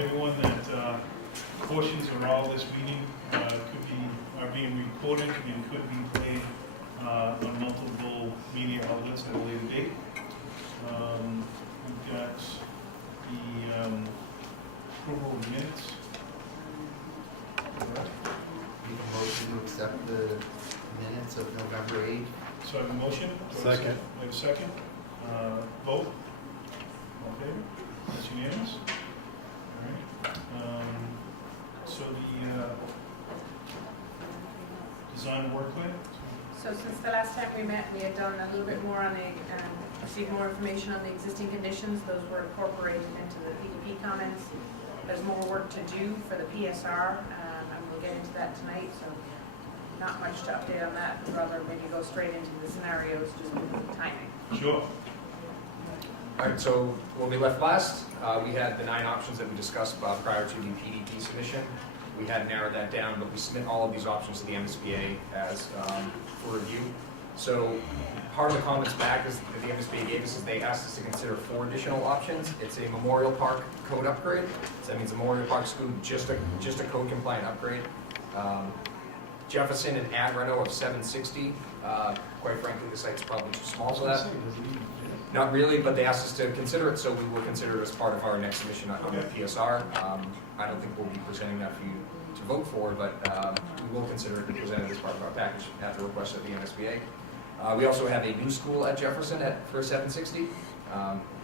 everyone that portions or all this meeting are being recorded and could be played on multiple media outlets at a later date. We've got the approval of minutes. Make a motion to accept the minutes of November 8th. So I have a motion. Second. I have a second. Vote. All in favor? That's unanimous. All right. So the design work plan. So since the last time we met, we had done a little bit more on the, received more information on the existing conditions. Those were incorporated into the PDP comments. There's more work to do for the PSR, and we'll get into that tonight. So not much to update on that, but rather maybe go straight into the scenarios just because of the timing. Sure. All right, so when we left last, we had the 9 options that we discussed prior to the PDP submission. We had narrowed that down, but we submit all of these options to the MSBA as for review. So part of the comments back is that the MSBA gave us is they asked us to consider 4 additional options. It's a Memorial Park code upgrade. So that means a Memorial Park school, just a code compliant upgrade. Jefferson and ad reno of 760. Quite frankly, the site's probably too small for that. Not really, but they asked us to consider it, so we will consider it as part of our next submission on the PSR. I don't think we'll be presenting that for you to vote for, but we will consider it and present it as part of our package at the request of the MSBA. We also have a new school at Jefferson for 760.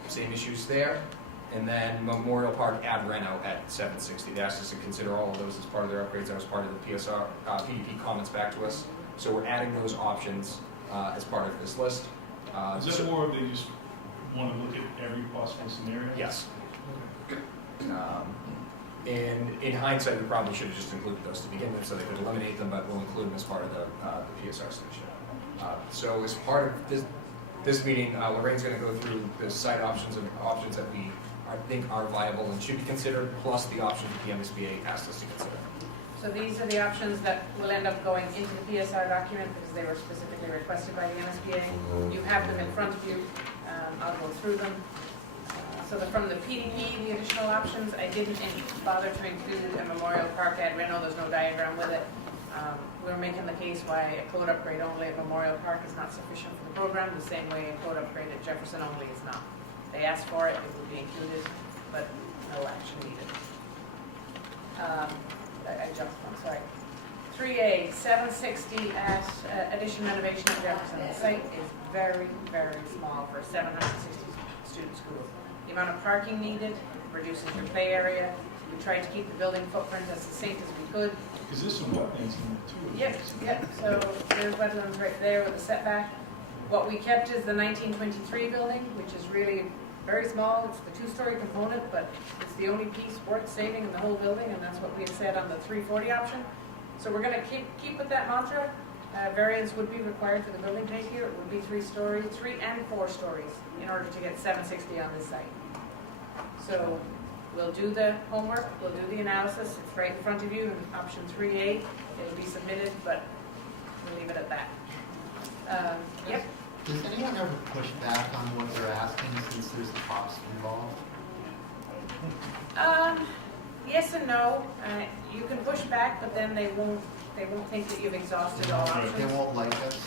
Same issues there. And then Memorial Park ad reno at 760. They asked us to consider all of those as part of their upgrades. That was part of the PSR, PDP comments back to us. So we're adding those options as part of this list. Is that more of they just want to look at every possible scenario? Yes. And in hindsight, we probably should have just included those to begin with so they could eliminate them, but we'll include them as part of the PSR submission. So as part of this meeting, Lorraine's going to go through the site options and options that we think are viable and should be considered, plus the options that the MSBA asked us to consider. So these are the options that will end up going into the PSR document because they were specifically requested by the MSBA. You have them in front of you. I'll go through them. So from the PDP, the additional options, I didn't bother to include a Memorial Park ad reno. There's no diagram with it. We're making the case why a code upgrade only at Memorial Park is not sufficient for the program, the same way a code upgrade at Jefferson only is not. They asked for it, it would be included, but no action needed. I jumped one, sorry. 3A, 760 at addition renovation at Jefferson. The site is very, very small for a 760 student school. The amount of parking needed reduces your play area. We tried to keep the building footprint as succinct as we could. Because there's some wetlands in there too. Yep, so there's wetlands right there with a setback. What we kept is the 1923 building, which is really very small. It's the 2-story component, but it's the only piece worth saving in the whole building, and that's what we had said on the 340 option. So we're going to keep with that mantra. Variance would be required for the building height here. It would be 3 stories, 3 and 4 stories in order to get 760 on this site. So we'll do the homework, we'll do the analysis. It's right in front of you in option 3A. It'll be submitted, but we'll leave it at that. Yep. Does anyone ever push back on what they're asking since there's the cost involved? Yes and no. You can push back, but then they won't think that you've exhausted all options. They won't like us?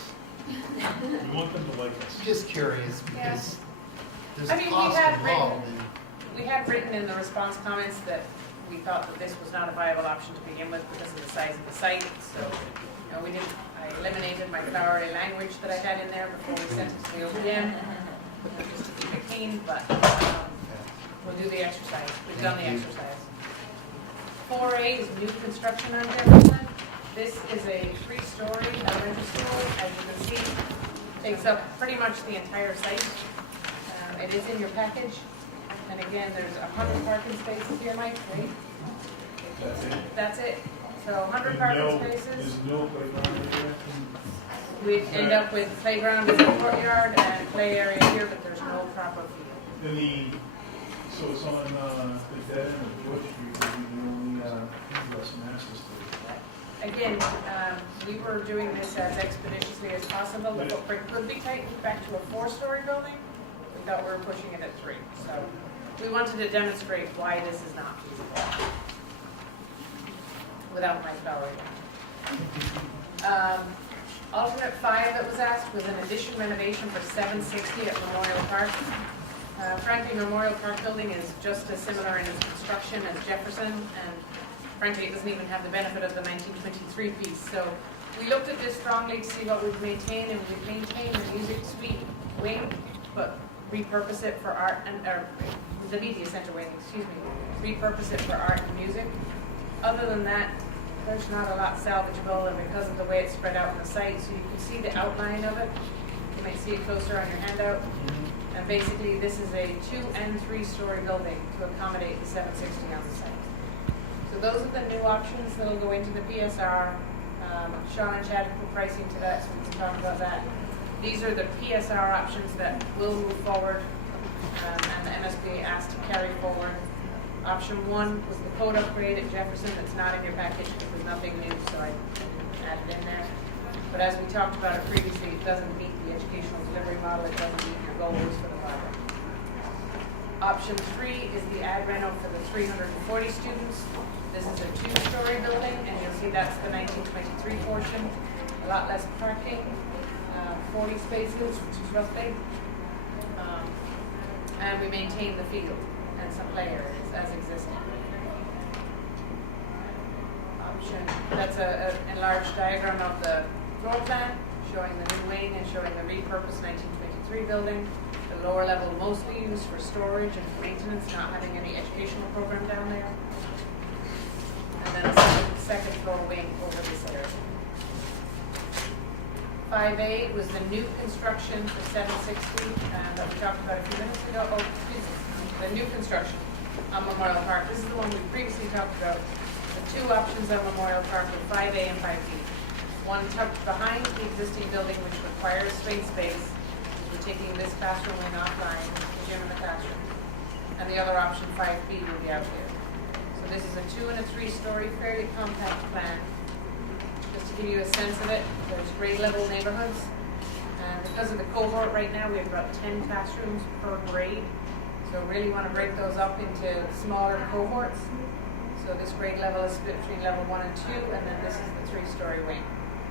We want them to like us. Just curious because there's I mean, cost involved. We had written in the response comments that we thought that this was not a viable option to begin with because of the size of the site. So, I eliminated my flowery language that I had in there before we sent it to the OPM, just to keep it clean, but we'll do the exercise. We've done the exercise. 4A is new construction on Jefferson. This is a 3-story elementary school. As you can see, takes up pretty much the entire site. It is in your package. And again, there's 100 parking spaces here, Mike, right? That's it. That's it. So 100 parking spaces. There's no playground here. We'd end up with playground in the courtyard and play area here, but there's no proper field. So it's on the dead end of George Street, the only lesson access to it. Again, we were doing this as expeditiously as possible. The footprint could be tightened back to a 4-story building. We thought we were pushing it at 3. So we wanted to demonstrate why this is not feasible without my flower again. Alternate 5 that was asked was an addition renovation for 760 at Memorial Park. Frankly, Memorial Park building is just as similar in its construction as Jefferson, and frankly, it doesn't even have the benefit of the 1923 piece. So we looked at this strongly to see what we'd maintain, and we'd maintain the music suite wing, but repurpose it for art and, or the media center wing, excuse me, repurpose it for art and music. Other than that, there's not a lot salvageable, and because of the way it's spread out on the site, so you can see the outline of it. You might see it closer on your handout. And basically, this is a 2- and 3-story building to accommodate the 760 on the site. So those are the new options that'll go into the PSR. Sean and Chad put pricing to that, so we can talk about that. These are the PSR options that will move forward, and the MSBA asked to carry forward. Option 1 was the code upgrade at Jefferson. That's not in your package because there's nothing new, so I added in there. But as we talked about it previously, it doesn't meet the educational delivery model. It doesn't meet your goals for the project. Option 3 is the ad reno for the 340 students. This is a 2-story building, and you'll see that's the 1923 portion. A lot less parking, 40 spaces, which is roughly. And we maintain the field and some play areas as existing. Option, that's an enlarged diagram of the floor plan, showing the new wing and showing the repurposed 1923 building. The lower level mostly used for storage and for maintenance, not having any educational program down there. And then a second floor wing over this area. 5A was the new construction for 760 that we talked about a few minutes ago. Oh, excuse me, the new construction on Memorial Park. This is the one we previously talked about. The 2 options on Memorial Park were 5A and 5B. One tucked behind the existing building, which requires space. We're taking this classroom wing offline, the gym and the classroom. And the other option, 5B, will be out here. So this is a 2- and a 3-story, fairly compact plan. Just to give you a sense of it, there's grade level neighborhoods. And because of the cohort right now, we have about 10 classrooms per grade. So really want to break those up into smaller cohorts. So this grade level is split between level 1 and 2, and then this is the 3-story wing.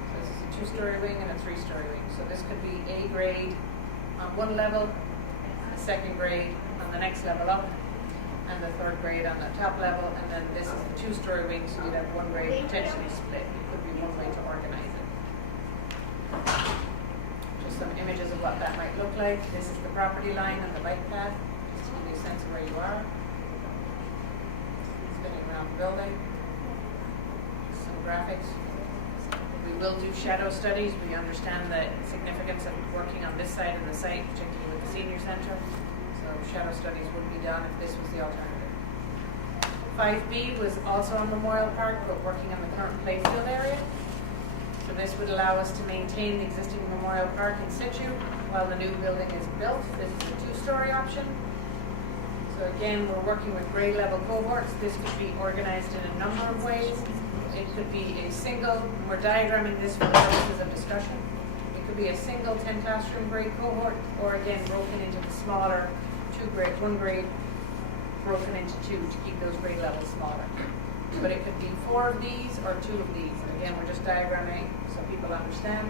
So this is a 2-story wing and a 3-story wing. So this could be A grade on one level, the 2nd grade on the next level up, and the 3rd grade on the top level, and then this is a 2-story wing, so you'd have 1 grade potentially split. It could be one way to organize it. Just some images of what that might look like. This is the property line and the bike path, just to give you a sense of where you are. Spinning around the building. Some graphics. We will do shadow studies. We understand the significance of working on this side of the site, particularly with the senior center. So shadow studies would be done if this was the alternative. 5B was also on Memorial Park, but working on the current playfield area. So this would allow us to maintain the existing Memorial Park in situ while the new building is built. This is a 2-story option. So again, we're working with grade level cohorts. This could be organized in a number of ways. It could be a single, we're diagramming this for the purposes of discussion. It could be a single 10 classroom grade cohort, or again, broken into the smaller 1 grade broken into 2 to keep those grade levels smaller. But it could be 4 of these or 2 of these. And again, we're just diagramming so people understand.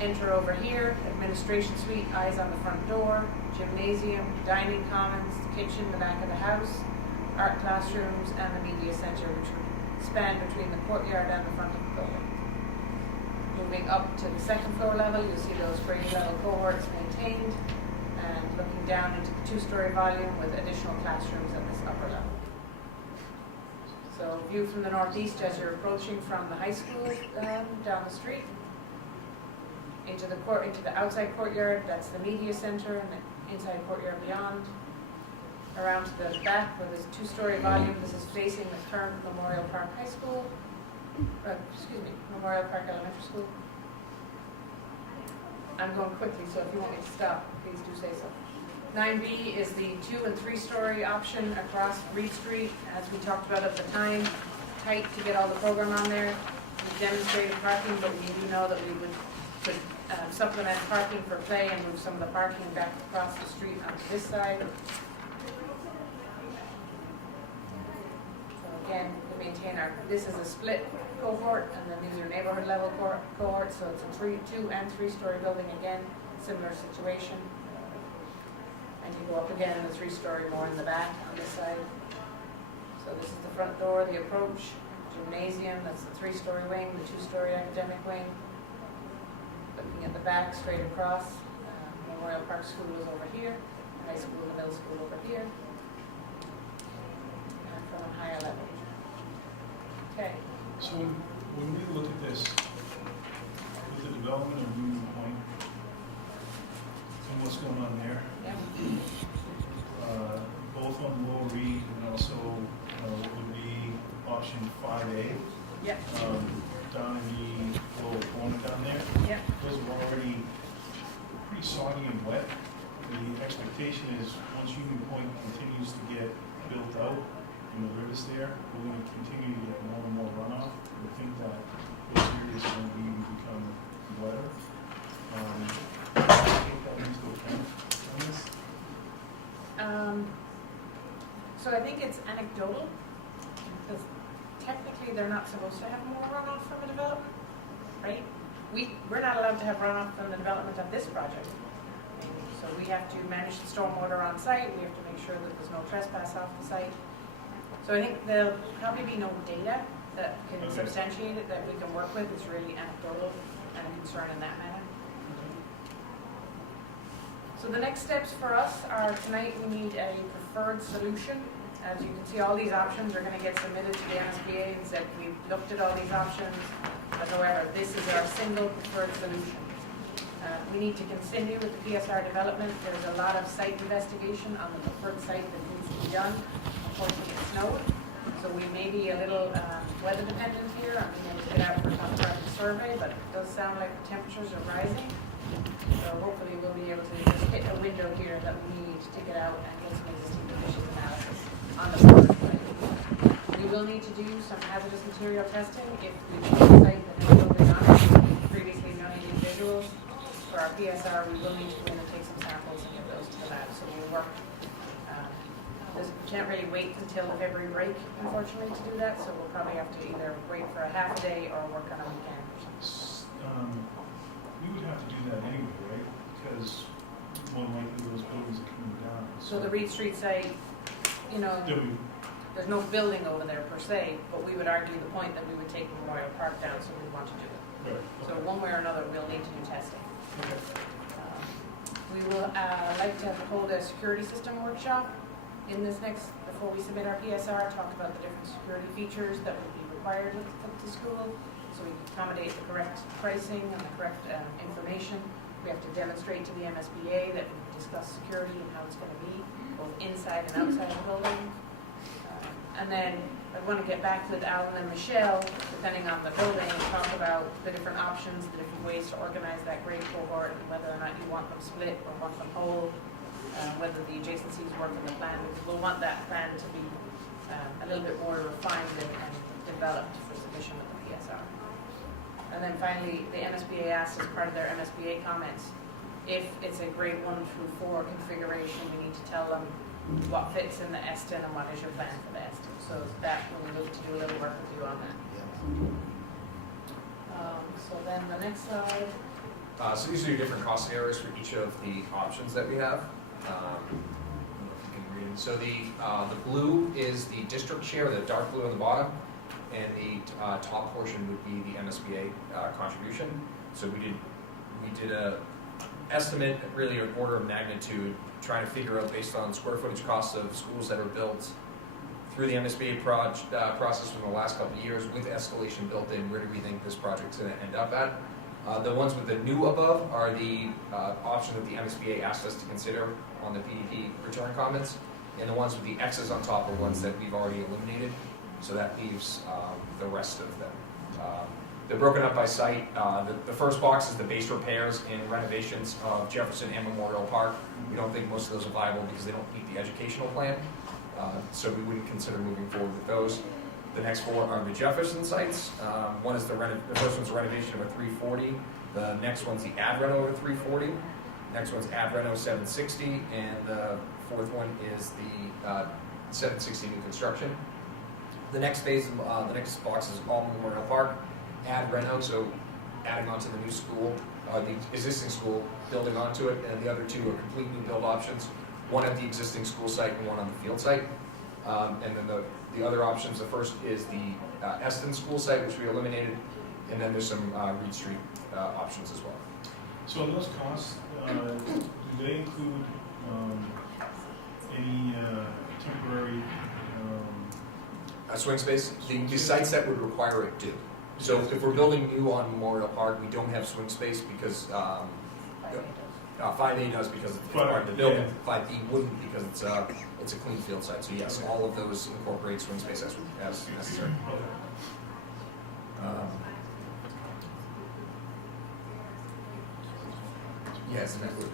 Enter over here, administration suite, eyes on the front door, gymnasium, dining commons, kitchen, the back of the house, art classrooms, and the media center, which would span between the courtyard and the front of the building. Moving up to the 2nd floor level, you'll see those grade level cohorts maintained, and looking down into the 2-story volume with additional classrooms at this upper level. So view from the northeast as you're approaching from the high school down the street. Into the outside courtyard, that's the media center, and the inside courtyard beyond. Around to the back where there's a 2-story volume. This is facing the current Memorial Park High School, Memorial Park Elementary School. I'm going quickly, so if you want me to stop, please do say so. 9B is the 2- and 3-story option across Reed Street, as we talked about at the time. Tight to get all the program on there. We demonstrated parking, but we do know that we could supplement parking for play and move some of the parking back across the street onto this side. maintain this is a split cohort, and then these are neighborhood level cohorts, so it's a 2 and 3 story building again, similar situation. And you go up again, the 3 story more in the back on this side. So this is the front door, the approach, gymnasium, that's the 3 story wing, the 2 story academic wing. Looking at the back, straight across, Memorial Park School is over here, high school and middle school over here. And from a higher level. Okay. So when we look at this, with the development of Union Point, and what's going on there, Yeah. both on Lower Reed and also what would be option 5A, Yeah. down in the lower corner down there, Yeah. those are already pretty soggy and wet. The expectation is once Union Point continues to get built out and the river's there, we're going to continue to get more and more runoff. We think that those areas are going to become wetter. Take that into account on this. So I think it's anecdotal, because technically they're not supposed to have more runoff from a development, right? We're not allowed to have runoff from the development of this project. So we have to manage the stormwater on site, we have to make sure that there's no trespass off the site. So I think there'll probably be no data that can Okay. substantiate it, that we can work with. It's really anecdotal and a concern in that manner. So the next steps for us are, tonight we need a preferred solution. As you can see, all these options are going to get submitted to the MSBA and said, we've looked at all these options, but however, this is our single preferred solution. We need to continue with the PSR development. There's a lot of site investigation on the preferred site that needs to be done. Unfortunately, it snowed, so we may be a little weather dependent here on being able to get out for a topographic survey, but it does sound like the temperatures are rising. So hopefully we'll be able to just hit a window here that we need to get out and get some existing conditions analysis on the preferred site. We will need to do some hazardous material testing if we choose a site that has building on it, previously known individuals. For our PSR, we will need to go in and take some samples and give those to the lab, so we'll work. We can't really wait until the February break, unfortunately, to do that, so we'll probably have to either wait for a half a day or work on a weekend or something. We would have to do that anyway, right? Because more likely those buildings are coming down. So the Reed Street site, you know, Do we, there's no building over there per se, but we would argue the point that we would take Memorial Park down, so we want to do it. right, So okay. one way or another, we'll need to do testing. Okay. We will like to hold a security system workshop in this before we submit our PSR, talk about the different security features that would be required with the school, so we can accommodate the correct pricing and the correct information. We have to demonstrate to the MSBA that we discuss security and how it's going to be, both inside and outside the building. And then I want to get back with Alan and Michelle, depending on the building, and talk about the different options, the different ways to organize that grade cohort, and whether or not you want them split or want them whole, whether the adjacencies work in the plan. We'll want that plan to be a little bit more refined and developed for submission with the PSR. And then finally, the MSBA asked as part of their MSBA comments, if it's a grade 1 through 4 configuration, we need to tell them what fits in the ESTIN and what is your plan for the ESTIN. So that we'll look to do a little work with you on that. So then the next slide. So these are your different cost areas for each of the options that we have. I don't know if you can read. So the blue is the district share, the dark blue on the bottom, and the top portion would be the MSBA contribution. So we did a estimate, really an order of magnitude, trying to figure out based on square footage costs of schools that are built through the MSBA process from the last couple of years with escalation built in, where do we think this project's going to end up at? The ones with the new above are the option that the MSBA asked us to consider on the PDP return comments, and the ones with the X's on top are ones that we've already eliminated, so that leaves the rest of them. They're broken up by site. The first box is the base repairs and renovations of Jefferson and Memorial Park. We don't think most of those are viable because they don't meet the educational plan, so we wouldn't consider moving forward with those. The next 4 are the Jefferson sites. One is the first one's a renovation of a 340. The next one's the ad reno of a 340. Next one's ad reno 760, and the fourth one is the 760 new construction. The next phase, the next box is all Memorial Park, add reno, so adding onto the new school, the existing school, building onto it, and the other two are complete new build options, one at the existing school site and one on the field site. And then the other options, the first is the Eston school site, which we eliminated, and then there's some Reed Street options as well. So in those costs, do they include any temporary? Swing space, the sites that would require it do. So if we're building new on Memorial Park, we don't have swing space because 5A does because it's part of the building. 5B wouldn't because it's a clean field site. So yes, all of those incorporate swing space as necessary. Yes, and that would.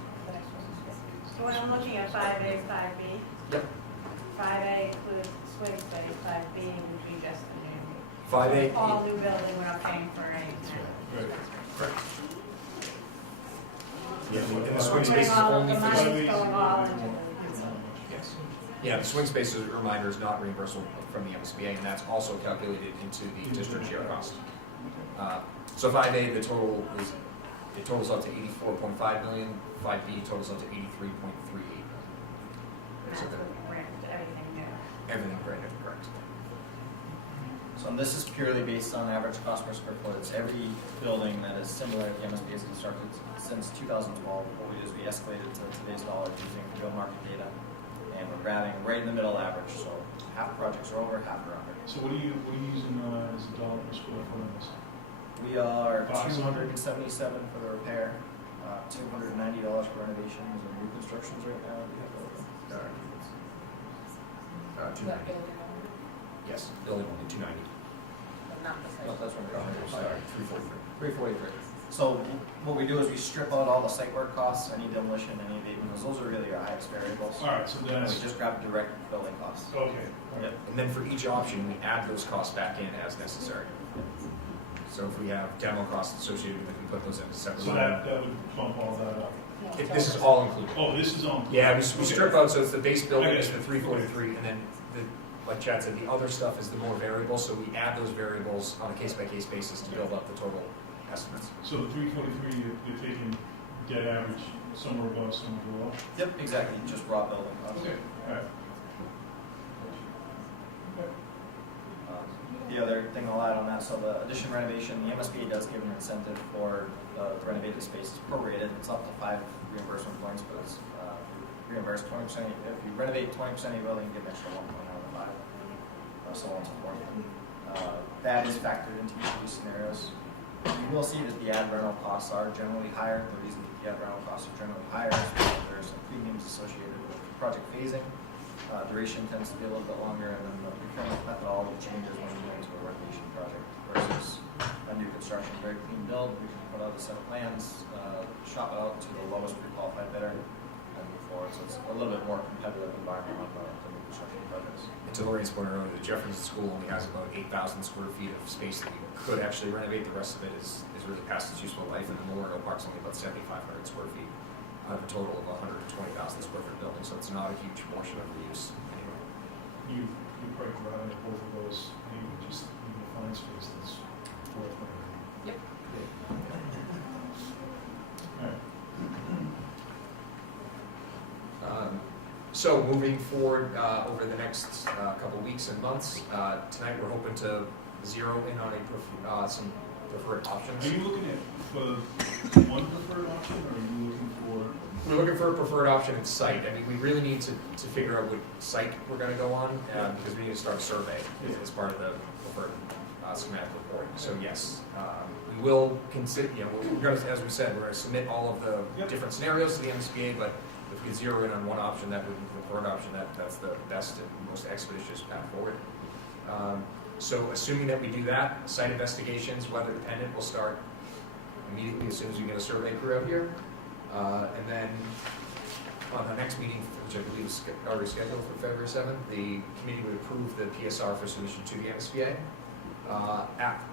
So when I'm looking at 5A, 5B, Yep. 5A includes swing space, 5B would be just a new. 5A. All new building, we're not paying for anything. Correct. Yeah, and the We're swing putting space is all of only the for. money's going all into the. Yes. Yeah, the swing space, as a reminder, is not reimbursable from the MSBA, and that's also calculated into the district share cost. So 5A, it totals out to 84.5 million. 5B totals out to 83.38. That's everything new. Everything brand new, correct. So this is purely based on average cost per square foot. It's every building that is similar to the MSB has constructed since 2012. What we do is we escalated to today's dollars using real market data, and we're grabbing right in the middle average. So half the projects are over, half are under. So what are you using as a dollar per square foot on this? We are Awesome. $277 for the repair, $290 for renovations and new constructions right now. We have open. 290. Yes, building only 290. Not the same. No, that's what we're on. Sorry, 343. 343. So what we do is we strip out all the site work costs, any demolition, any abatement. Those are really our highest variables. All right, so And that's, we just grab direct building costs. okay. All right. Yep. And then for each option, we add those costs back in as necessary. So if we have demo costs associated with it, we put those in a separate So line. that would bump all that up. This is all included. Oh, this is on. Yeah, we strip out, so it's the base building Okay. is the 343, and then, like Chad said, the other stuff is the more variable, so we add those variables on a case-by-case basis to build up the total estimates. So the 343, you're taking dead average, somewhere above, somewhere below? Yep, exactly. Just raw building costs. Okay, all right. The other thing I'll add on that, so the addition renovation, the MSBA does give an incentive for the renovated space. It's prorated. It's up to 5 reimbursement points, but it's reimbursed 20%. If you renovate 20% of your building, you get an extra 1 point out of the 5, so on and so forth. That is factored into each of these scenarios. You will see that the ad rental costs are generally higher. The reason the ad rental costs are generally higher is because there's some premiums associated with project phasing. Duration tends to be a little bit longer, and then the procurement methodology changes when you go into a renovation project versus a new construction. Very clean build, we can put out a set of plans, shop it out to the lowest pre-qualified bidder, and move forward. So it's a little bit more competitive environment on the new construction projects. And to Lorraine's point earlier, the Jefferson School only has about 8,000 square feet of space that we could actually renovate. The rest of it is really past its useful life, and the Memorial Park's only about 7,500 square feet out of a total of 120,000 square foot building, so it's not a huge portion of the use anyway. You probably go out into both of those, you just need to find space that's worth it. Yep. All right. So moving forward over the next couple weeks and months, tonight we're hoping to zero in on some preferred options. Are you looking at for one preferred option, or are you looking for? We're looking for a preferred option in site. I mean, we really need to figure out what site we're going to go on because we need to start a survey as part of the preferred schematic report. So yes, we will consider. We're going to, as we said, we're going to submit all of the different scenarios to the MSBA. But if we zero in on one option, that would be the preferred option. That's the best and most expeditious path forward. So assuming that we do that, site investigations, weather dependent, will start immediately as soon as we get a survey crew out here. And then on the next meeting, which I believe is already scheduled for February 7th, the committee would approve the PSR for submission to the MSBA.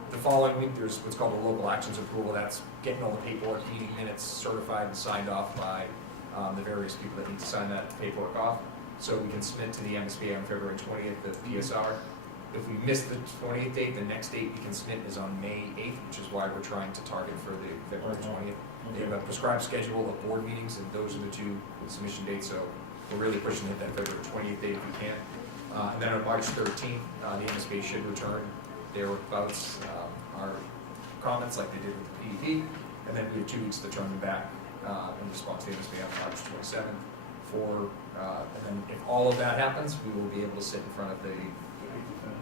The following week, there's what's called the local actions approval. That's getting all the paperwork, meeting minutes certified and signed off by the various people that need to sign that paperwork off. So we can submit to the MSBA on February 20th the PSR. if we miss the 28th date, the next date we can submit is on May 8th, which is why we're trying to target for the February 20th. They have a prescribed schedule of board meetings, and those are the two submission dates, so we're really pushing to hit that February 20th date if we can. And then on March 13th, the MSBA should return thereabouts our comments like they did with the PEP, and then we have 2 weeks to turn them back in response to the MSBA on March 27th. And then if all of that happens, we will be able to sit in front of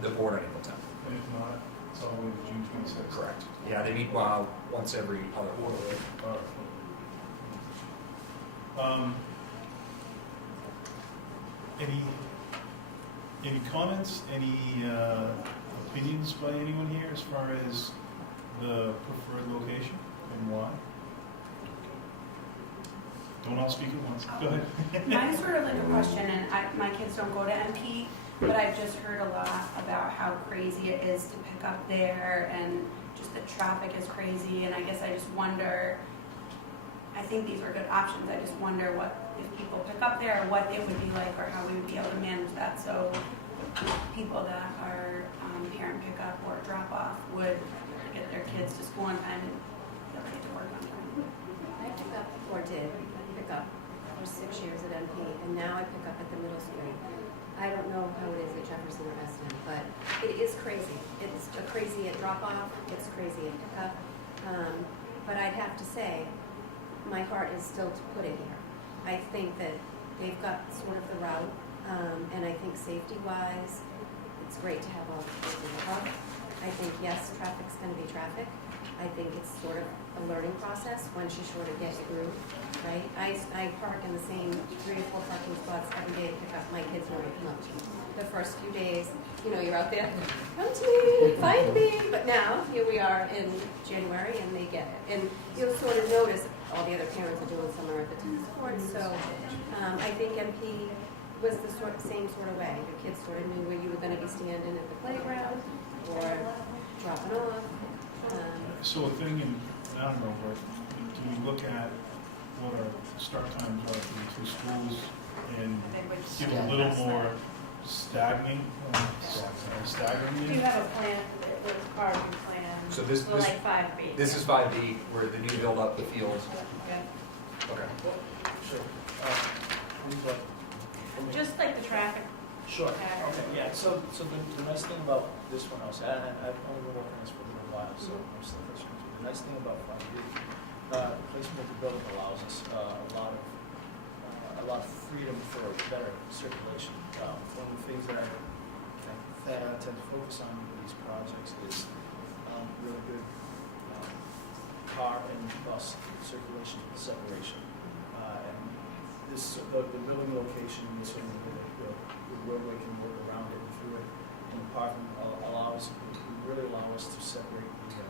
the board on April 10th. And if not, it's all the way to June 26th. Correct. Yeah, they meet once every other quarter. Any comments, any opinions by anyone here as far as the preferred location and why? Don't all speak at once. Go ahead. Mine's sort of like a question, and my kids don't go to MP, but I've just heard a lot about how crazy it is to pick up there, and just the traffic is crazy, and I guess I just wonder, I think these are good options, I just wonder what, if people pick up there, what it would be like, or how we would be able to manage that, so people that are parent pickup or drop off would get their kids to school on time and they'll get to work on time. I pick up, or did pick up for 6 years at MP, and now I pick up at the middle school. I don't know how it is at Jefferson or Eston, but it is crazy. It's crazy at drop-off, it's crazy at pickup. But I'd have to say, my heart is still to put it here. I think that they've got sort of the route, and I think safety-wise, it's great to have all the kids in the hub. I think, yes, traffic's going to be traffic. I think it's sort of a learning process once you sort of get through, right? I park in the same 3 or 4 parking spots every day to pick up my kids when they come up to me. The first few days, you know, you're out there, come to me, find me. But now, here we are in January, and they get it. And you'll sort of notice all the other parents are doing summer at the tennis court. So I think MP was the same sort of way. The kids sort of knew where you were going to be standing at the playground or dropping off. So a thing, and I don't know, but do we look at what our start times are for the 2 schools and give a little more staggering? Do you have a plan with a parking plan? So this Like 5B? This is 5B, where the new build up the field. Okay. Okay. Sure. Just like the traffic. Sure. pattern. Okay, yeah, so the nice thing about this one also, and I've only been working on this for a little while, so I'm still first one. The nice thing about 5B, placement of the building allows us a lot of freedom for better circulation. One of the things that I tend to focus on with these projects is really good car and bus circulation separation. And this, the building location, and sort of the roadway can work around it and through it, and the parking really allow us to separate the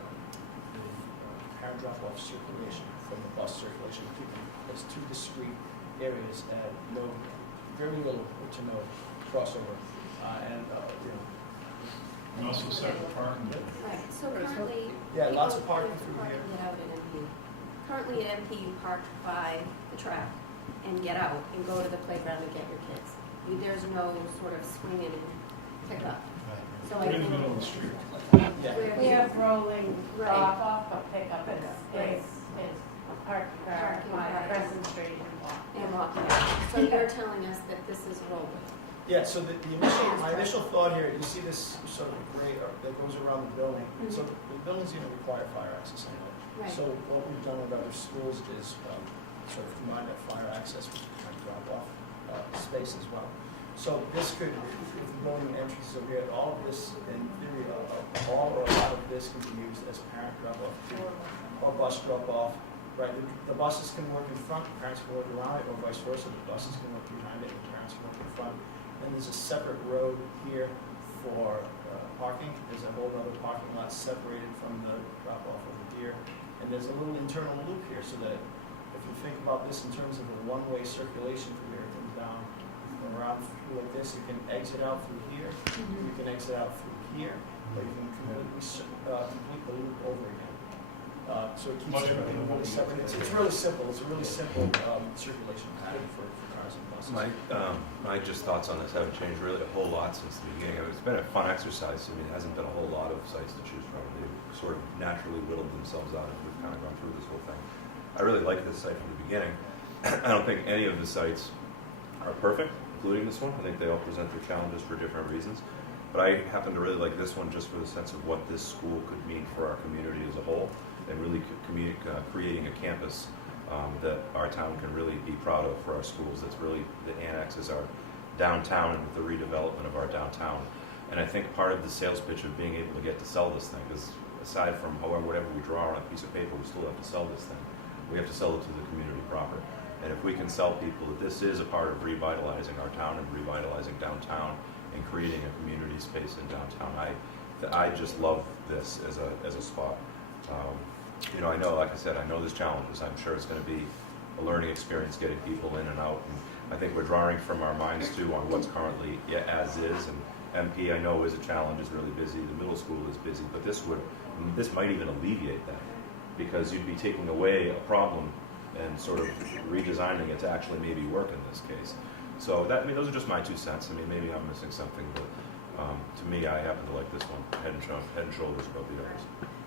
parent drop-off circulation from the bus circulation, keeping those 2 discrete areas at very little to no crossover, and And also separate parking. Right, so currently. Yeah, lots of people parking through park here. and get out at MP. Currently at MP, you park by the track and get out and go to the playground and get your kids. There's no sort of swing and pick up. So I Right in the think. middle of the street. Yeah. We have rolling Right. drop off, but pickup is Right. park car Parking by car. Crescent Street and walk. And walking out. So you're telling us that this is rolling. Yeah, so my initial thought here, you see this sort of gray that goes around the building. Mhm. So the building's going to require fire access anyway. Right. So what we've done with other schools is sort of combine that fire access with kind of drop-off space as well. So this could, if the building entrances over here, all of this, in theory, all or a lot of this can be used as parent drop-off or bus drop-off. Right, the buses can work in front, parents can work around it, or vice versa. The buses can work behind it, and parents can work in front. And there's a separate road here for parking. There's a whole other parking lot separated from the drop-off over here. And there's a little internal loop here, so that if you think about this in terms of a one-way circulation through here, it comes down and around through like this. You can exit out through here. You can exit out through here, but you can complete the loop over again. So it keeps Much everything better than what really we separate. have. It's really simple. It's a really simple circulation pattern for cars and buses. My just thoughts on this haven't changed really a whole lot since the beginning. It's been a fun exercise. I mean, it hasn't been a whole lot of sites to choose from. They've sort of naturally whittled themselves out as we've kind of gone through this whole thing. I really like this site from the beginning. I don't think any of the sites are perfect, including this one. I think they all present their challenges for different reasons. But I happen to really like this one just for the sense of what this school could mean for our community as a whole, and really creating a campus that our town can really be proud of for our schools. That's really, that annexes our downtown and with the redevelopment of our downtown. And I think part of the sales pitch of being able to get to sell this thing, because aside from whatever we draw on a piece of paper, we still have to sell this thing. We have to sell it to the community proper. And if we can sell people that this is a part of revitalizing our town and revitalizing downtown and creating a community space in downtown, I just love this as a spot. You know, I know, like I said, I know there's challenges. I'm sure it's going to be a learning experience getting people in and out. And I think we're drawing from our minds too on what's currently as is. And MP, I know, is a challenge, is really busy. The middle school is busy, but this might even alleviate that, because you'd be taking away a problem and sort of redesigning it to actually maybe work in this case. So that, I mean, those are just my 2 cents. I mean, maybe I'm missing something, but to me, I happen to like this one head and shoulders above the others.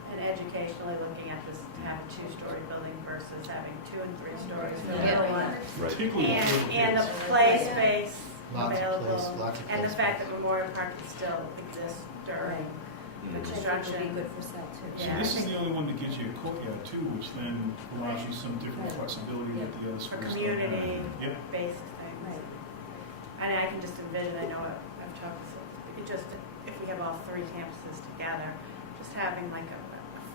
And educationally, looking at this, to have a 2-story building versus having 2 and 3 stories for the Yeah. little one. Right. Particularly with little And the kids. play space Lots of available, place, lots of and the place. fact that Memorial Park can still exist during Which I think would be construction. good for sale too. So Yeah, this I is think- the only one that gives you a courtyard too, which then allows you some different Right. flexibility that the other For schools don't have. Yep. community-based things. Right. And I can just envision, I know I've talked, if we have all 3 campuses together, just having like a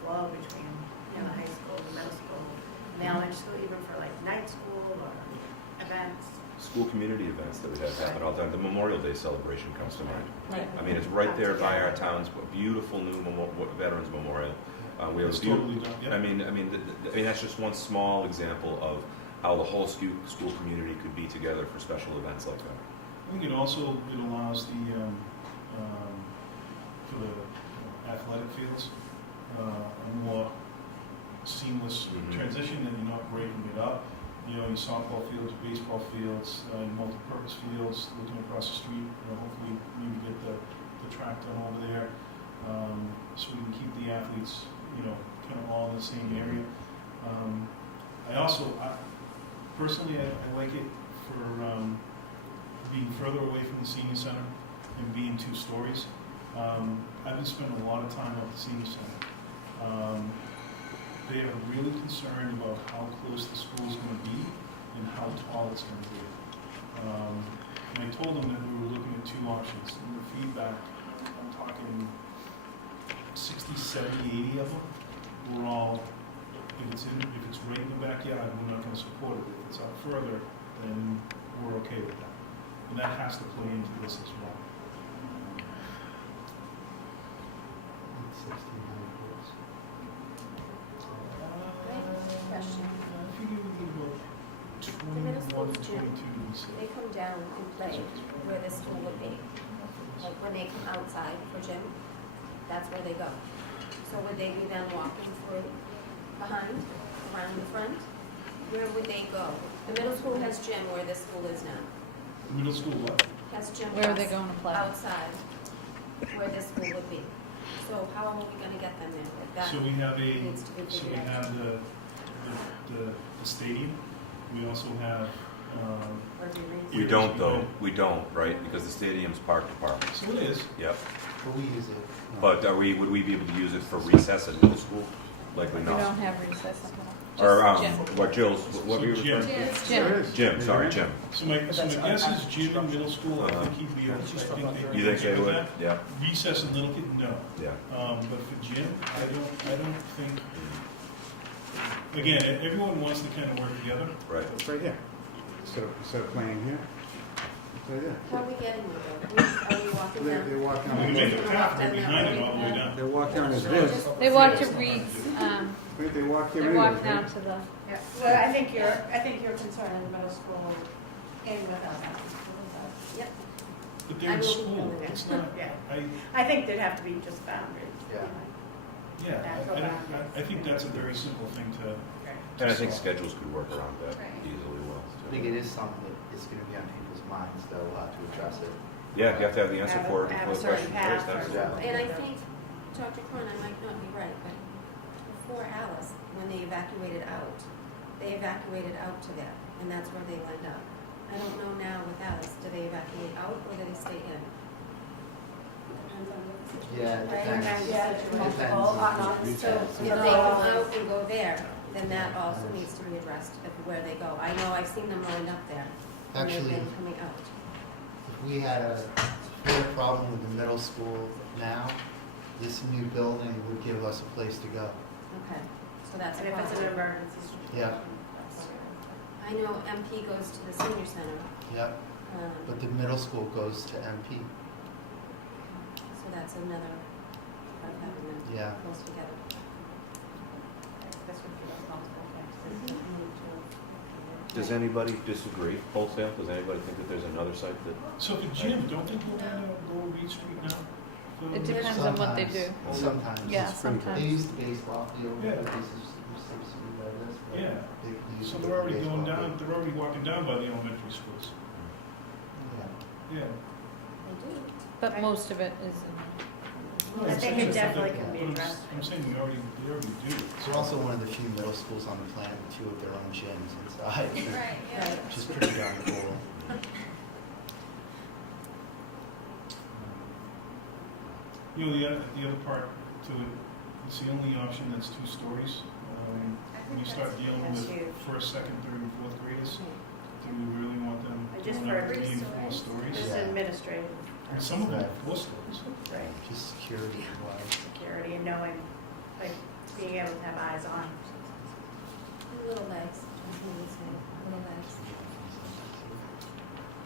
flow between, the high school, the middle school, and the elementary school, even for like night school or events. School community events that we have happen all the time. The Memorial Day celebration comes to mind. Right. I mean, it's right there by our town's beautiful new Veterans Memorial. We have It's a beautiful, totally done, yeah. I mean, that's just one small example of how the whole school community could be together for special events like that. I think it allows for the athletic fields, a more seamless Mhm. transition, and you're not breaking it up. You know, your softball fields, baseball fields, multi-purpose fields, looking across the street, hopefully maybe get the track done over there, so we can keep the athletes, kind of all in the same area. Personally, I like it for being further away from the senior center and being 2 stories. I've been spending a lot of time at the senior center. They are really concerned about how close the school is going to be and how tall it's going to be. And I told them that we were looking at 2 options, and the feedback, I'm talking 60, 70, 80 of them, were all, if it's right in the backyard, we're not going to support it. If it's out further, then we're okay with that. And that has to play into this as well. 1,600 volts. Question. I figure we need about middle 21 school's to gym. 22 to be safe. They come down and play where this school would be. Like when they come outside for gym, that's where they go. So would they be then walking through behind, around the front? Where would they go? The middle school has gym where this school is now. Middle school what? Has gym Where are they class going to play? outside where this school would be. So how are we gonna get them there? If that So we have needs to be so we figured out. have the stadium. We also have, We don't though, right? Because the stadium's park to park. so it is. Yep. But we use it. But would we be able to use it for recess at middle school? Likely We not. don't have recess. Or, Just gym. what Jill's, what were you So gym. referring to? It's gym. There is. Jim, sorry, Jim. So my guess is gym in middle school, I think he'd be, I think they'd You think they with would? that. Yeah, Recess and little kid, no. yeah. But for gym, I don't think, again, everyone wants to kind of work together. Right. It's right here. Instead of playing here, it's right there. How are we getting there? Are we walking They down? walk We down. can make a path right behind it all the way down. They walk down as this. They walk to Reed's, Wait, they walk here. they anyways, walk down right? to the, Yeah, well, I think you're concerned in the middle school and with elementary school. Yep. But they're in I will be school, doing that. it's not, Yeah. I, I think there'd have to be just boundaries. Yeah. Yeah, That's I- what I think that's a very simple thing to. And I think schedules could work around that easily well. I think it is something that is gonna be on people's minds, though, to address it. Yeah, you have to have the answer for it Have before a the certain question raised. path or Absolutely. something. And I think, Dr. Cron, I might not be right, but before Alice, when they evacuated out to there, and that's where they lined up. I don't know now with Alice, do they evacuate out or do they stay in? Depends on what the situation. Yeah, it depends. Yeah, Depends multiple, on not the so. retail. If they come out and go there, then that also needs to be addressed of where they go. I know I've seen them lined up there. And they've Actually, been coming out. if we had a problem with the middle school now, this new building would give us a place to go. Okay, so that's And a if it's an problem. emergency situation. Yeah. I know MP goes to the senior center, Yep, but the middle school goes to MP. so that's another, part of having them Yeah. close together. This would be responsible for. Does anybody disagree wholesale? Does anybody think that there's another site that? So the gym, don't they go down to Lower Reed Street now? For- It depends on what they do. Sometimes. Yeah, They sometimes. use the baseball field, Yeah. but this is substituted by this. but Yeah. they can use So it they're for already baseball going down, field. they're already walking down by the elementary schools. Yeah. Yeah. They do. But most of it is I think it definitely But can be I'm- addressed. I'm saying they already do. It's also one of the few middle schools on the planet with two of their own gyms inside, Right, yeah. Right. which is pretty darn cool. You know, the other part to it, it's the only option that's 2 stories. When you start dealing That's with huge. first, second, third, and 4th graders, do we really want them I just going up heard 3 and 4 stories? Just Yeah. administrative, And some of them are 4 stories. right, Just security wise. security and knowing, like, being able to have eyes on. Little legs, that's what we say, little legs.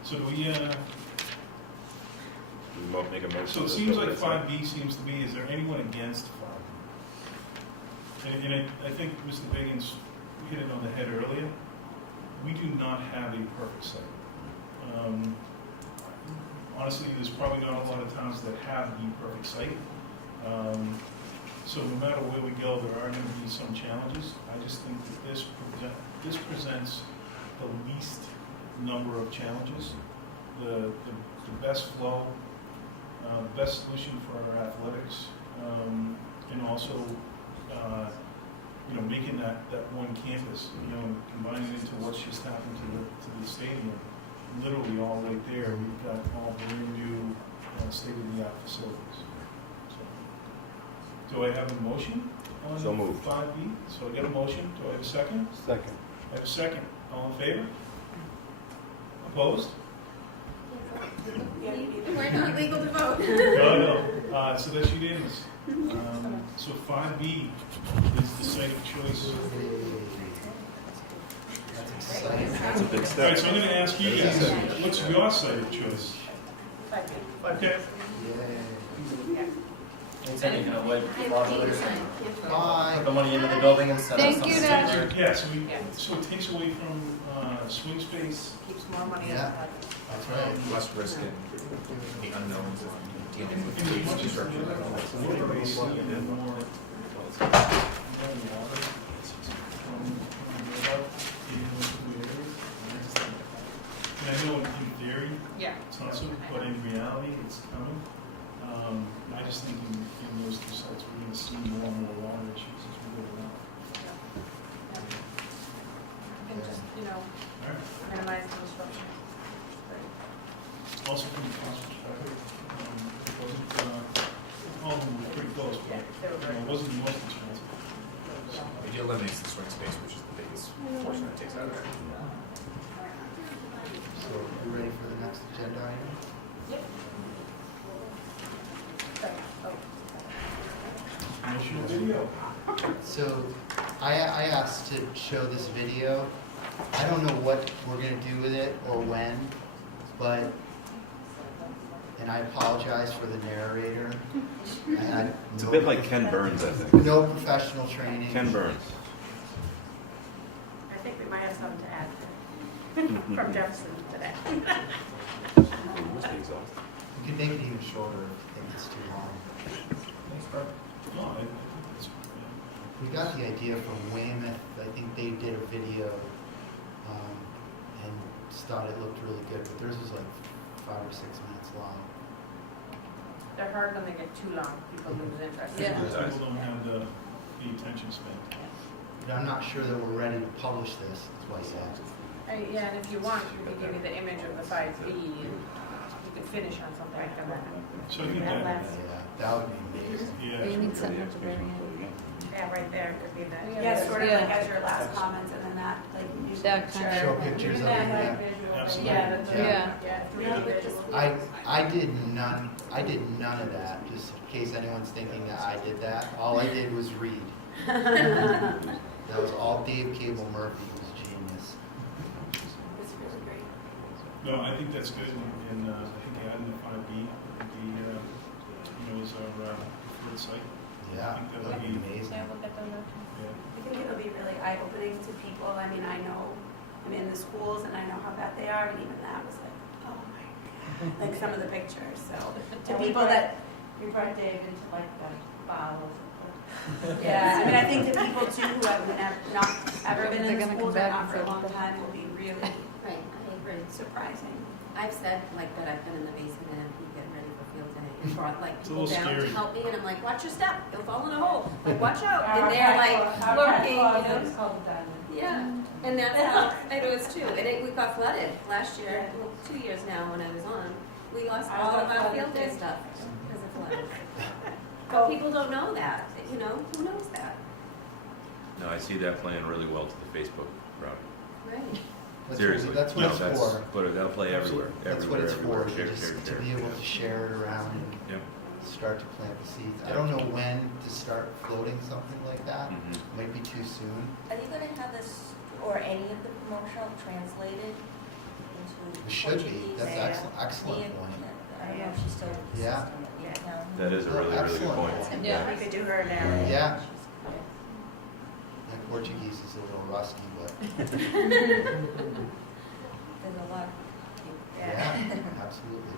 So do we, Make a motion. so it to seems build like that site? 5B seems to be, is there anyone against 5B? And I think Mr. Biggins hit it on the head earlier. We do not have a perfect site. Honestly, there's probably not a lot of towns that have the perfect site. So no matter where we go, there are going to be some challenges. I just think that this presents the least number of challenges, the best flow, best solution for our athletics, and also, making that one campus, combining it into what's just happened to the stadium. Literally all right there, we've got all brand new state-of-the-art facilities. So, do I have a motion on So moved. 5B? So I got a motion. Do I have a second? Second. I have a second. All in favor? Opposed? We're not legal to vote. No. So that's unanimous. So 5B is the site of choice. That's exciting. That's a big All step. right, so I'm going to ask you guys, what's your site of choice? Okay. Yay. Anytime you can avoid fraudulent, Bye. put the money into the building instead of Thank some you, standard. Dad. Yeah, so it takes away from swing space. Keeps more money in the Yeah. budget. That's right. Less risk in the unknowns of dealing with And as much the as structure. water basin and more water and I know in theory, Yeah. it's not so, but in reality, it's coming. I just think in those 2 sites, we're going to see more and more water issues as we go along. And just, All right. minimize the disruption. Also from the cost perspective, it wasn't, all of them were pretty close, but it wasn't the most expensive. It eliminates the swing space, which is the biggest portion that takes out of it. So, you ready for the next agenda item? Promotional video. So, I asked to show this video. I don't know what we're gonna do with it or when, but, and I apologize for the narrator. I had It's a no- bit like Ken Burns, I think. No professional training. Ken Burns. I think we might have something to add from Jefferson today. He must be exhausted. You could make it even shorter if you think it's too long. Thanks, bro. No, it's We got the idea from Weymouth. I think they did a video and thought it looked really good, but theirs was like 5 or 6 minutes long. They're hard when they get too long, people lose interest. Yeah. People don't have the attention span. But I'm not sure that we're ready to publish this, that's why I said. Yeah, and if you want, we can give you the image of the 5B and you can finish on something like that. So I think That that, last, Yeah, that would be amazing. yeah. You need something at the very end. yeah, right there could be the. Yeah, sort of Yeah. like as your last comments and then that, like, you That kind of- Show pictures of it, That, like, yeah. visual, Absolutely. yeah, that's Yeah. yeah, 3D Yeah, but visual. I did none of that, just in case anyone's thinking that I did that. All I did was read. That was all Dave Cable Murphy, who's a genius. It's really great. No, I think that's good, and I think adding the 5B would be, is our preferred site. Yeah, I think that that would would be be- amazing. Yeah, we'll get them up. Yeah. I think it'll be really eye-opening to people. I mean, I know, I'm in the schools and I know how bad they are, and even that was like, oh my God, like some of the pictures, so. To And we people brought- that, We brought Dave into like the bowels. yeah, I mean, I think to people too who have not ever been They're in the gonna schools come or back not and for a say, long "What the-" time will be really Right, I agree. surprising. I've said like that I've been in the basement and MP getting ready for field day and brought like It's a people little down scary. to help me and I'm like, watch your step, you'll fall in a hole. Like, watch out. Our And they're cat like clo- our cat lurking, you closet know. is called the diamond. Yeah, and that's how it was too. And we got flooded last year, well, 2 years now when I was on. We lost I all got of our flooded field day too. stuff because of flood. But people don't know that, you know, who knows that? No, I see that playing really well to the Facebook crowd. Right. That's Seriously. what, that's what No, it's that's- for. But that'll play everywhere, That's what everywhere, it's everywhere. for, Share, just share, to share. be able to share it around and Yep. start to plant the seeds. I don't know when to start floating something like that. Mhm. Might be too soon. Are you going to have this, or any of the promotional translated into It should be. Portuguese? That's Yeah. excellent Mia- point. I don't know if she's still with the Yeah. system, but yeah, no. That is a really, really good Excellent point. point. Yeah. We could do her now. Yeah. My Portuguese is a little rusty, but There's a lot. yeah, absolutely.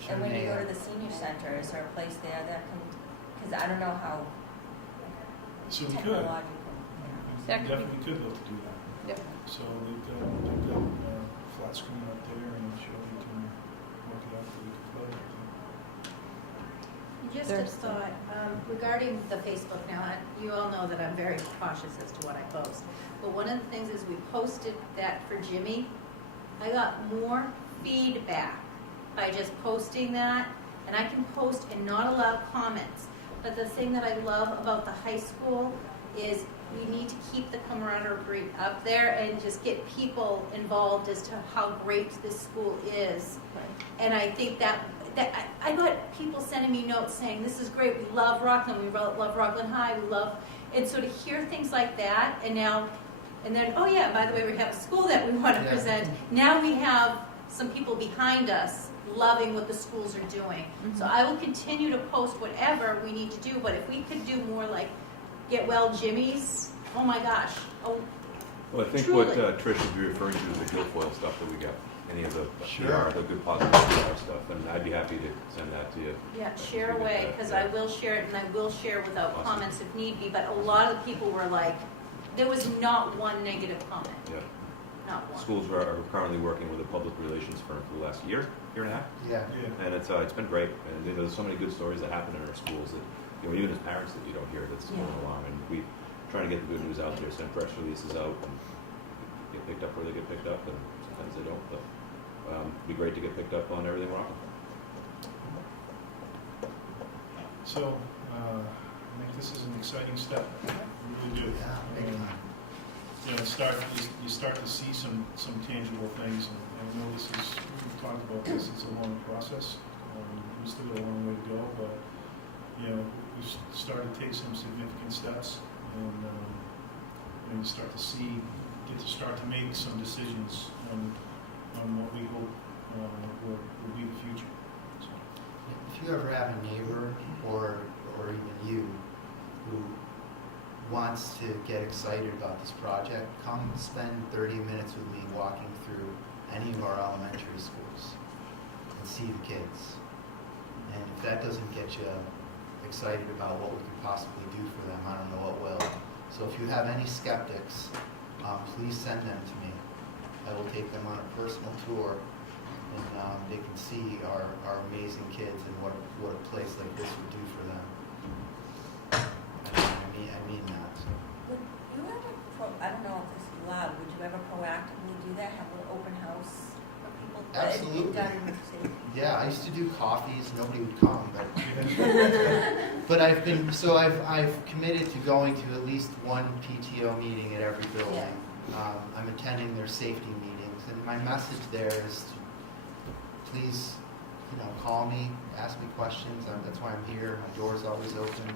Sure And when you may, go to the senior center, is there a place there that can, because I don't know how So we could. technological. That could be- Definitely could look to do that. Yep. So they've got flat screen up there, and I'm sure we can work it out so we can play it. Just a There's- thought, regarding the Facebook now, you all know that I'm very cautious as to what I post. But one of the things is we posted that for Jimmy. I got more feedback by just posting that, and I can post and not allow comments. But the thing that I love about the high school is we need to keep the camaraderie up there and just get people involved as to how great this school is. And I think that I got people sending me notes saying, this is great, we love Rockland, we love Rockland High, we love, and so to hear things like that, and then, oh yeah, by the way, we have a school that we want to Yeah. present. Now we have some people behind us loving what the schools are doing. So I will continue to post whatever we need to do, but if we could do more like Get Well Jimmy's, oh my gosh, oh, Well, I think what Truly. Trish would be referring to is the Guilfoyle stuff that we got, any of the Sure. PR, the good positive PR stuff, and I'd be happy to send that to you. yeah, share we get away, that, because yeah. I will share it, and I will share without Awesome. comments if need be, but a lot of the people were like, there was not one negative comment, Yeah. not one. Schools are currently working with a public relations firm for the last year and a half, yeah. Yeah. and it's been great. And there's so many good stories that happen in our schools that, even as parents, that you don't hear that's going along. And we trying to get the good news out there, send press releases out, and get picked up where they get picked up, and sometimes they don't. But it'd be great to get picked up on everything we're on. So, I think this is an exciting step. We really do. Yeah, big time. You start to see some tangible things, and I know we've talked about this, it's a long process. We still got a long way to go, but, we've started to take some significant steps, and you start to start to make some decisions on what we hope will be the future. So, If you ever have a neighbor or even you who wants to get excited about this project, come spend 30 minutes with me walking through any of our elementary schools and see the kids. And if that doesn't get you excited about what we could possibly do for them. I don't know what will. So if you have any skeptics, please send them to me. I will take them on a personal tour, and they can see our amazing kids and what a place like this would do for them. I mean that. So. Would you ever, I don't know if this is allowed, would you ever proactively do that, have an open house for people? Absolutely. Done, Yeah, I used to do coffees. Nobody would come, but I've committed to going to at least one PTO meeting at every building. I'm attending their safety meetings, and my message there is to please, call me, ask me questions. That's why I'm here. My door's always open.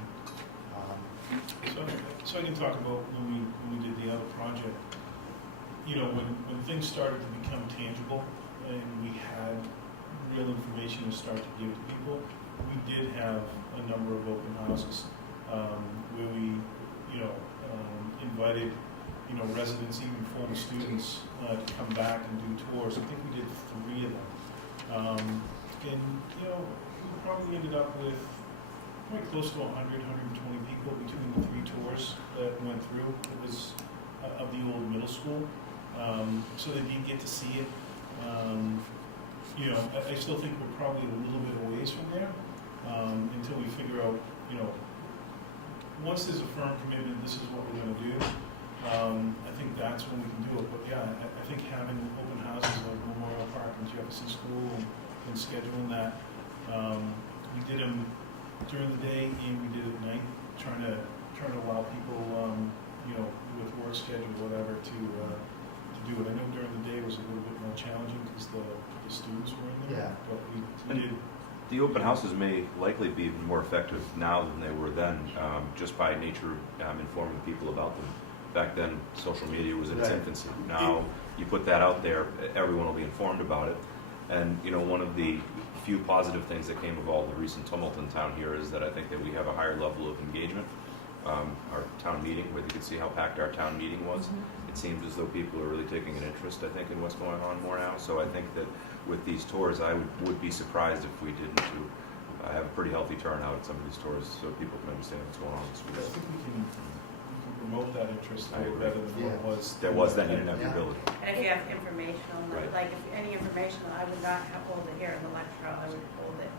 So I can talk about when we did the other project. When things started to become tangible and we had real information to start to give to people, we did have a number of open houses where we, invited, residents, even former students, to come back and do tours. I think we did 3 of them, and we probably ended up with probably close to 100, 120 people between the 3 tours that went through. It was of the old middle school, so they did get to see it. I still think we're probably a little bit a ways from there until we figure out, once there's a firm commitment, this is what we're going to do. I think that's when we can do it. But yeah, I think having open houses like Memorial Park and Jefferson School and scheduling that, we did them during the day and we did it at night, trying to allow people, with work schedule, whatever, to do it. I know during the day was a little bit more challenging because the students were in there. Yeah. But we did. The open houses may likely be even more effective now than they were then, just by nature of informing people about them. Back then, social media was in its Right. infancy. Now, you put that out there, everyone will be informed about it. And, one of the few positive things that came of all the recent tumult in town here is that I think that we have a higher level of engagement. Our town meeting, where you could see how packed our town meeting was. It seems as though people are really taking an interest, I think, in what's going on more now. So I think that with these tours, I would be surprised if we didn't have a pretty healthy turnout at some of these tours, so people can understand what's going on in I schools. think we can promote that interest a I little agree. better than what it was. There was then, you didn't have the Yeah. ability. And if you have informational, Right. like if any informational, I would not have hold it here in the lecture hall, I would hold it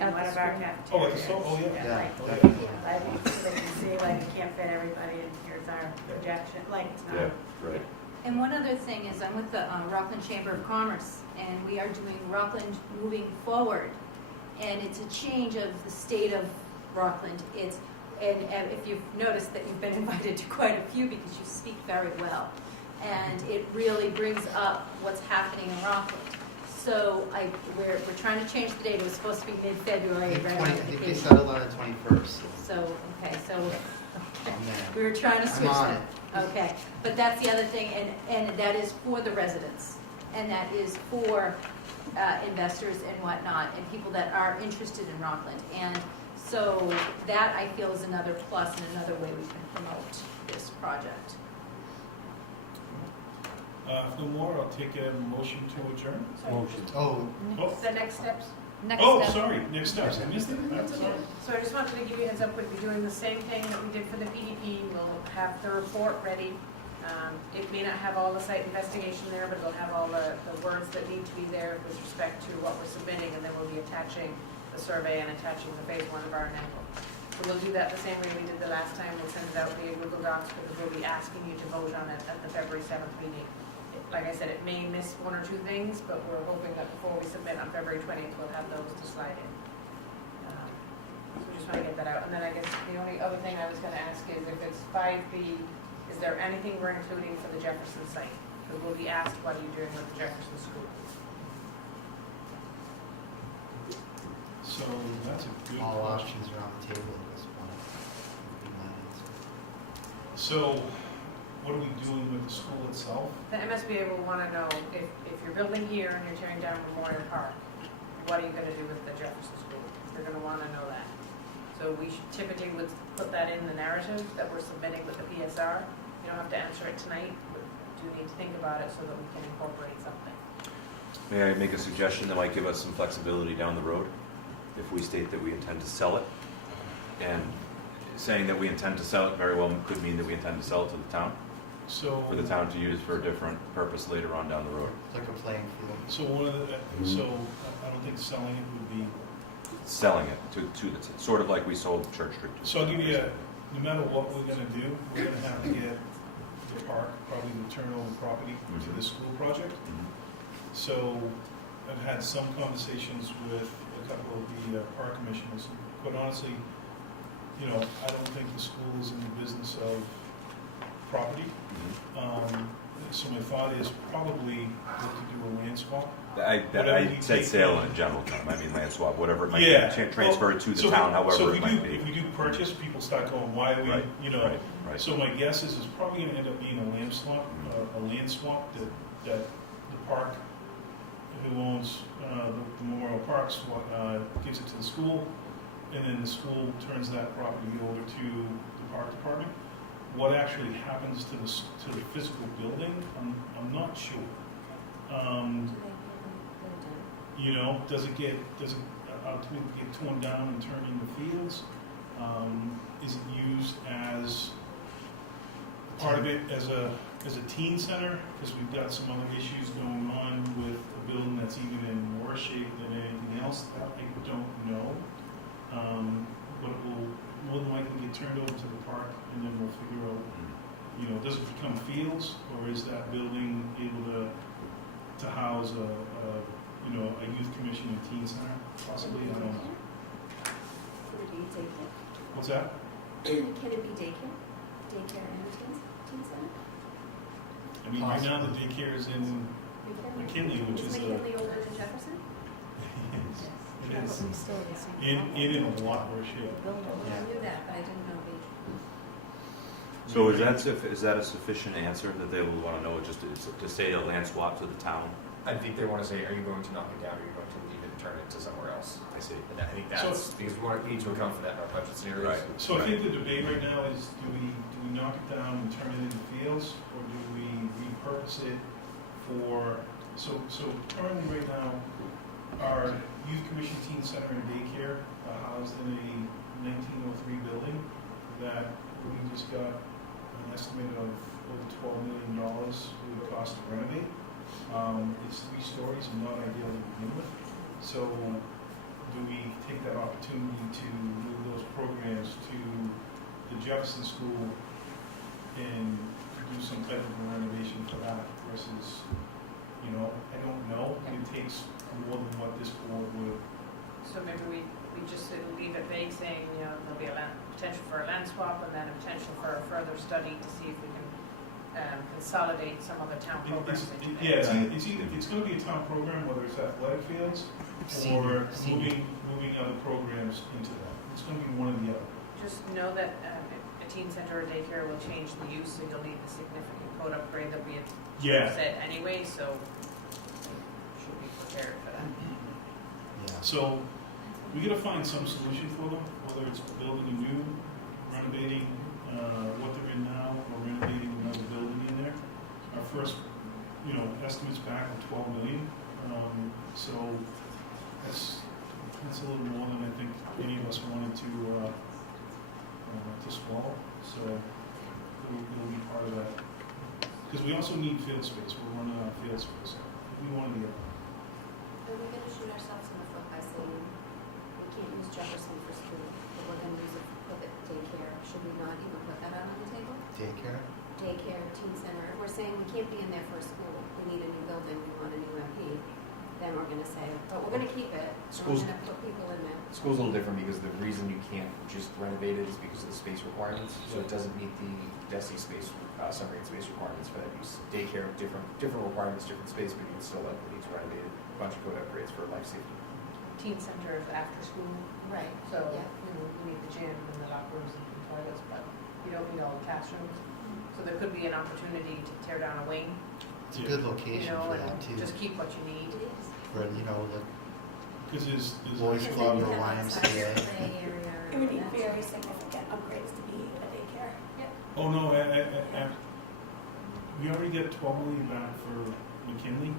in At one the of our school. cafeterias. Oh, at the school? Oh, yeah. Yeah, like, definitely. I think so they can see, like, you can't fit everybody, and here's our projection, like, it's not. Yeah, right. And one other thing is, I'm with the Rockland Chamber of Commerce, and we are doing Rockland Moving Forward. And it's a change of the state of Rockland. And if you've noticed that you've been invited to quite a few because you speak very well. And it really brings up what's happening in Rockland. So we're trying to change the date. It was supposed to be mid-February, right on I think they vacation. settled on the 21st. So, okay, so I'm there. we were trying to I'm switch on that. Okay, but that's the other thing, and that is for the residents, and that is for investors and whatnot, and people that are interested in Rockland. And so that, I feel, is another plus and another way we can promote this project. If no more, I'll take a motion to adjourn. Motion. Oh, Oh, The next steps. Next oh, step. sorry, next steps. I missed it. I'm That's sorry. okay. So I just wanted to give you a heads up, we'll be doing the same thing that we did for the PDP. We'll have the report ready. It may not have all the site investigation there, but it'll have all the words that need to be there with respect to what we're submitting, and then we'll be attaching the survey and attaching the phase 1 environmental. So we'll do that the same way we did the last time. We'll send it out via Google Docs because we'll be asking you to vote on it at the February 7th meeting. Like I said, it may miss 1 or 2 things, but we're hoping that before we submit on February 20th, we'll have those to slide in. So we just want to get that out. And then I guess the only other thing I was going to ask is if it's 5B, is there anything we're including for the Jefferson site? Because we'll be asked, what are you doing with the Jefferson school? So that's a good all question. options are on the table at this point. Would be my answer. So what are we doing with the school itself? The MSBA will want to know if you're building here and you're tearing down Memorial Park, what are you going to do with the Jefferson school? They're going to want to know that. So we should typically would put that in the narrative that we're submitting with the PSR. You don't have to answer it tonight, but do need to think about it so that we can incorporate something. May I make a suggestion that might give us some flexibility down the road? If we state that we intend to sell it, And saying that we intend to sell it very well could mean that we intend to sell it to the town, So. for the town to use for a different purpose later on down the road. Like a playing field. So one of the, so I don't think selling it would be, Selling it to the, sort of like we sold Church Street. so I'll give you no matter what we're gonna do, we're gonna have to get the park, probably the turnover property to the school project. Mhm. So I've had some conversations with a couple of the park commissioners, but honestly, you know, I don't think the school is in the business of property. Mhm. So my thought is probably look to do a land swap. I Whatever we said take sale in. in a general term, I mean land swap, whatever it might Yeah. be, transfer it to So the if- town, so however if it we might do- be. If we do purchase, people start going, why are we, Right, you know? Right. So my guess is it's probably gonna end up being a land swap, that the park, who owns, the Memorial Parks, gives it to the school, and then the school turns that property over to the park department. What actually happens to the physical building, I'm not sure. You know, does it ultimately get torn down and turned into fields? Is it used as part of it as a teen center? Because we've got some other issues going on with a building that's even in worse shape than anything else. That I don't know. But it will more than likely get turned over to the park, and then we'll figure out, you know, does it become fields, or is that building able to house a youth commission and teen center, possibly? I don't know. Can it be daycare? What's that? Can it be daycare? Daycare and a teen center? I mean, right now the daycare is in McKinley, which is Is McKinley older than Jefferson? it is We still have the same in a lot worse shape. building. I knew that, but I didn't know the. So is that a sufficient answer that they will want to know, just to say a land swap to the town? I think they want to say, are you going to knock it down, or are you going to leave it and turn it to somewhere else? I see. And I think that's, because we need to account for that in our budget scenarios. Right. So I think the debate right now is, do we knock it down and turn it into fields, or do we repurpose it for, so currently right now, our youth commission, teen center, and daycare are housed in a 1903 building that we just got an estimate of over $12 million it would cost to renovate. It's 3 stories and not ideal to begin with. So do we take that opportunity to move those programs to the Jefferson School and do some type of renovation for that versus, you know, I don't know. It takes more than what this board would. So maybe we just leave it vague, saying, you know, there'll be a potential for a land swap and then a potential for a further study to see if we can consolidate some other town programs into Yeah, that. it's going to be a town program, whether it's athletic fields or moving other programs into that. It's going to be one or the other. Just know that a teen center or daycare will change the use, so you'll need a significant code upgrade that we had said anyway, so should be prepared for that. Yeah. So we got to find some solution for them, whether it's building a new, renovating what they're in now, or renovating another building in there. Our first, estimate's back on 12 million. So that's a little more than I think any of us wanted to swallow. So it'll be part of that. Because we also need field space. We're running out of field space. We want to be able. Are we going to shoot ourselves in the foot by saying we can't use Jefferson for school, but we're going to use it for the daycare? Should we not even put that out on the table? Daycare? Daycare, teen center. If we're saying we can't be in there for a school, we need a new building, we want a new MP, then we're going to say, but we're going to keep it, and we're Schools- going to put people in there. School's a little different because the reason you can't just renovate it is because of the space requirements. So it doesn't meet the DESI space, summary and space requirements for that use. Daycare, different requirements, different space, but you can still need to renovate it. A bunch of code upgrades for life safety. Teen center is after school, Right. so, Yeah. you need the gym and the locker rooms and the toilets, but you don't need all the classrooms. So there could be an opportunity to tear down a wing, It's a good you location know, for and that too. just keep what you need. It is. For, the Because there's Boys Because Club then or you have outside YMCA. play area It would need and very that. significant upgrades to be a daycare. Oh, no, we already get 12 million back for McKinley.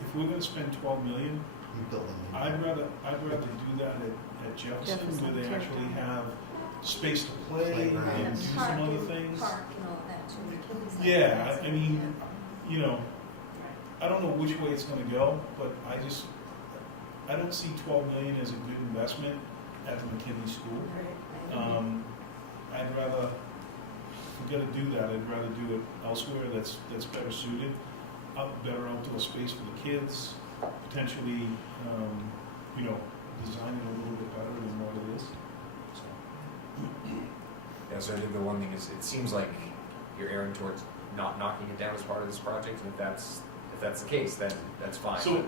If we're gonna spend 12 million, You build them. I'd rather do that at at Jefferson, Jefferson, where they sure. actually have space to play Playground. and do some other things. Park and all that too. McKinley's got Yeah, that. I mean, you know, I don't know which way it's gonna go, but I don't see 12 million as a good investment at the McKinley School. I'd rather, if we're gonna do that, I'd rather do it elsewhere that's better suited, better outdoor space for the kids, potentially, you know, design it a little bit better than what it is. So, Yeah, so I think the one thing is, it seems like you're erring towards not knocking it down as part of this project, and if that's the case, then that's fine. So-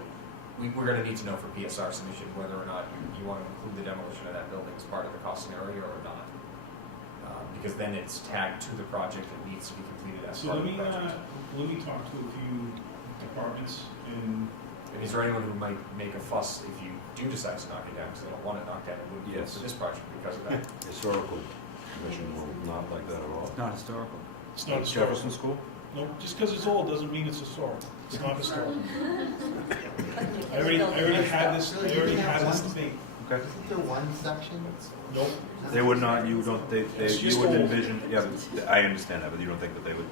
But we're gonna need to know for PSR submission whether or not you want to include the demolition of that building as part of the cost scenario or not. Because then it's tagged to the project that needs to be completed as So part let of the project. me talk to a few departments and And is there anyone who might make a fuss if you do decide to knock it down, because they don't want it knocked down and wouldn't vote Yes. for this project because of that? Historical commission will not like that at all. It's not historical. it's not Jefferson historical. School? No, just because it's old doesn't mean it's historic. It's not historic. Like McKinley's I already building. had this debate. Okay. Isn't there one section? Nope. They would not, you don't, It's you just wouldn't old. envision, yeah, but I understand that, but you don't think that they would?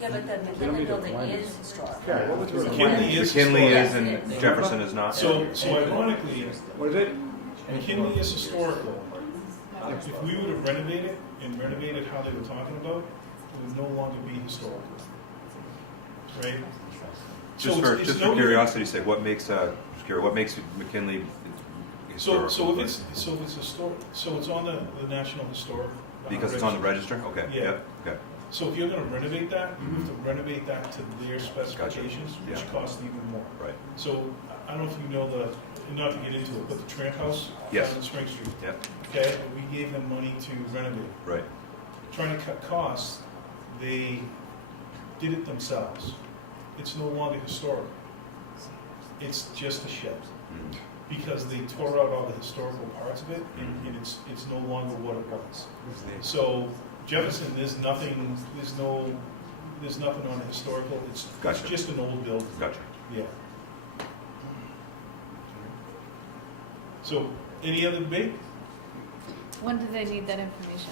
Yeah, but the McKinley building is historic. Yeah, what was it? McKinley is McKinley historic. is and Jefferson is not? So ironically, What is it? McKinley is historical. If we were to renovate it and renovate it how they were talking about, it would no longer be historical. Right? Just So for, it's just no for different- curiosity's sake, what makes, just curious, what makes McKinley historical? So if it's historic, so it's on the National Historic. Because it's on the register? Okay, Yeah. yeah, okay. So if you're gonna renovate that, you have to renovate that to their specifications, which Yeah. cost even more. Right, So I don't know if you know not to get into it, but the Tramp House Yes. down on Spring Street, yeah, okay, we gave them money to renovate. right. Trying to cut costs, they did it themselves. It's no longer historic. It's just a shed, Mm. because they tore out all the historical parts of it, and it's no longer what it was. So Jefferson, there's nothing on the historical, it's Gotcha. just an old building. Gotcha. Yeah. So, any other debate? When do they need that information?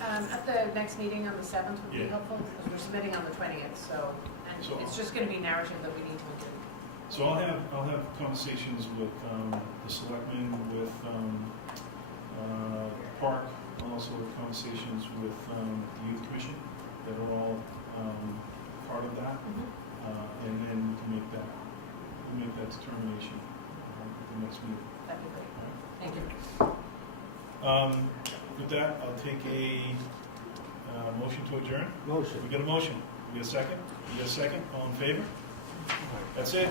At the next meeting on the 7th would be Yeah. helpful, because we're submitting on the 20th, so, and So- it's just gonna be narrative that we need to include. So I'll have conversations with the selectmen, with Park, I'll also have conversations with the youth commission that are all part of that, and then we can make that determination at the next meeting. That'd be great. Thank you. With that, I'll take a motion to adjourn. Motion. We got a motion. We got a second? We got a second? All in favor? That's it.